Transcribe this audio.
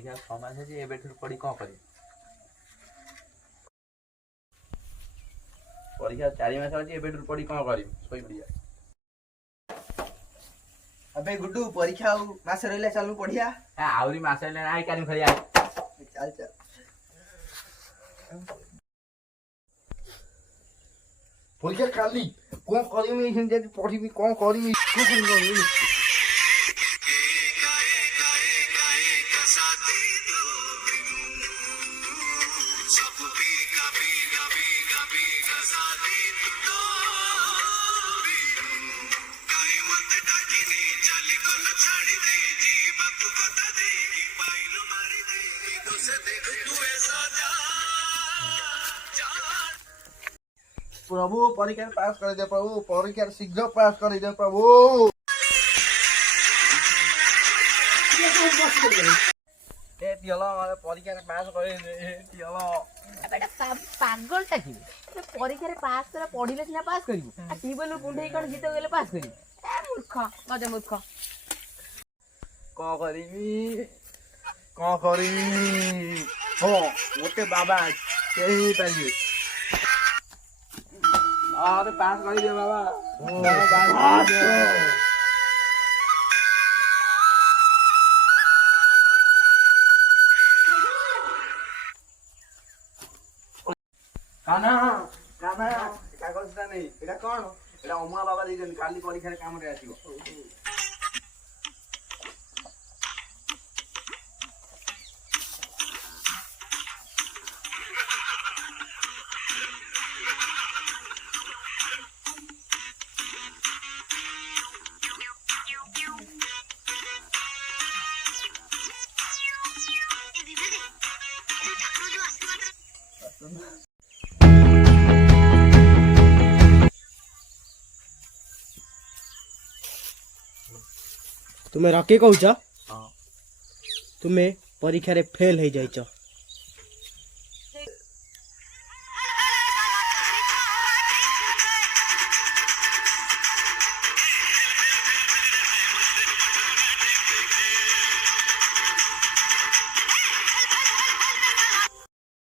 परीक्षा 6 मास है जे एबेठु पढ़ी कौन करी परीक्षा 4 मास है एबेठु पढ़ी कौन करी सोई बढ़िया अबे गुड्डू परीक्षा मास रहले चलू पढ़िया आउरी मास ले आई काली खरिया चल चल परीक्षा काली कौन करी मैं जे पढ़ी कौन करी प्रभु परीक्षा पास कर दे प्रभु परीक्षा शीघ्र पास कर दे प्रभु ए तियला परीक्षा पास कर दे तियला बेटा पागल टा कि परीक्षा रे पास करे पढिले सिना पास करिवो आ टीबल कुंडई कोन गीत गेले पास करी ए मूर्ख मजे मूर्ख कौन करी हो गोटे बाबा केही पाइए अरे पास कर दे बाबा पास कर दे काना काना कागजटा नहीं एटा कोन एटा अम्मा बाबा देजन काली परीक्षा रे काम रे आसीबो तुम्हें रके कहूच तुम्हें परीक्षा रे फेल हो जाइच